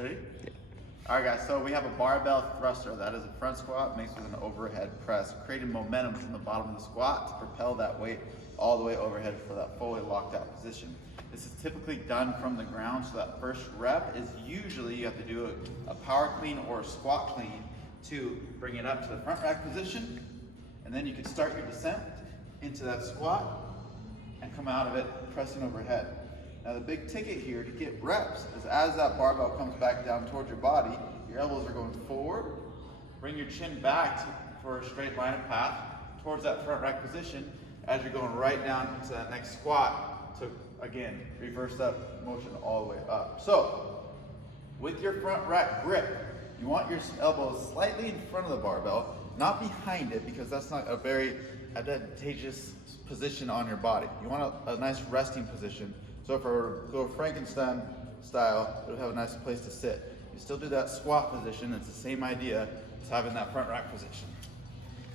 Ready? All right, guys, so we have a barbell thruster. That is a front squat mixed with an overhead press, creating momentum from the bottom of the squat to propel that weight all the way overhead for that fully locked out position. This is typically done from the ground, so that first rep is usually you have to do a power clean or a squat clean to bring it up to the front rack position, and then you can start your descent into that squat and come out of it pressing overhead. Now the big ticket here to get reps is as that barbell comes back down towards your body, your elbows are going forward, bring your chin back for a straight line of path towards that front rack position as you're going right down into that next squat to, again, reverse that motion all the way up. So with your front rack grip, you want your elbows slightly in front of the barbell, not behind it, because that's not a very advantageous position on your body. You want a nice resting position. So for go Frankenstein style, it'll have a nice place to sit. You still do that squat position. It's the same idea as having that front rack position.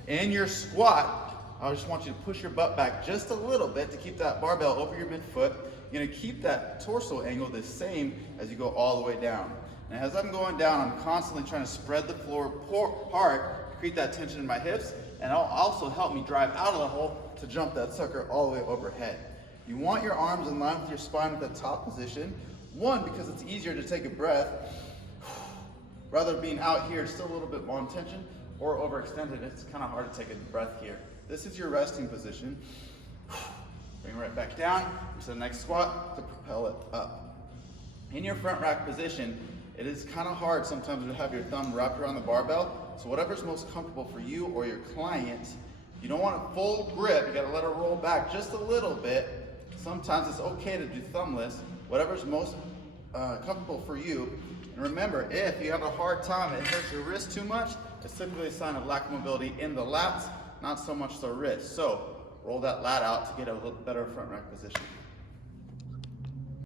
In your squat, I just want you to push your butt back just a little bit to keep that barbell over your midfoot. You're gonna keep that torso angle the same as you go all the way down. And as I'm going down, I'm constantly trying to spread the floor apart to create that tension in my hips, and it'll also help me drive out of the hole to jump that sucker all the way overhead. You want your arms in line with your spine at the top position. One, because it's easier to take a breath, rather than being out here, still a little bit more in tension, or overextended, it's kind of hard to take a breath here. This is your resting position. Bring it right back down to the next squat to propel it up. In your front rack position, it is kind of hard sometimes to have your thumb wrapped around the barbell, so whatever's most comfortable for you or your client. You don't want a full grip, you gotta let it roll back just a little bit. Sometimes it's okay to do thumbless, whatever's most comfortable for you. And remember, if you have a hard time, it hurts your wrist too much, it's typically a sign of lack of mobility in the lats, not so much the wrist. So roll that lat out to get a little better front rack position.